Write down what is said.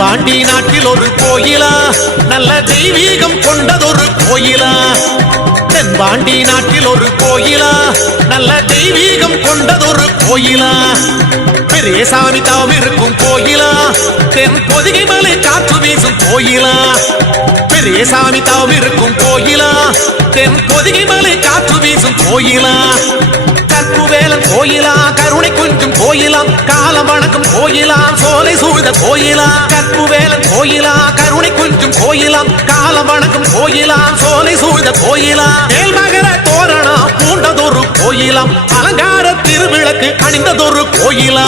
தென்பாண்டி நாட்டில் ஒரு கோயிலா நல்ல தெய்வீகம் கொண்டதொரு கோயிலா தென்பாண்டி நாட்டில் ஒரு கோயிலா நல்ல தெய்வீகம் கொண்டதொரு கோயிலா பெரியசாமி தாம் இருக்கும் கோயிலா தென் பொதிகை மலை காற்று வீசும் கோயிலா பெரியசாமி தாம் இருக்கும் கோயிலா தென் பொதிகை மலை காற்று வீசும் கோயிலா கற்புவேலன் கோயிலா கருணை கொஞ்சம் கோயிலா காலம் வணங்கும் கோயிலா சோலை சூழ்ந்த கோயிலா கற்புவேலன் கோயிலா கருணை கொஞ்சம் கோயிலா காலம் வணங்கும் கோயிலா சோலை சூழ்ந்த கோயிலா மேல்மகர தோரணா பூண்டதொரு கோயிலாம் அலங்கார திருவிளக்கு அணிந்ததொரு கோயிலா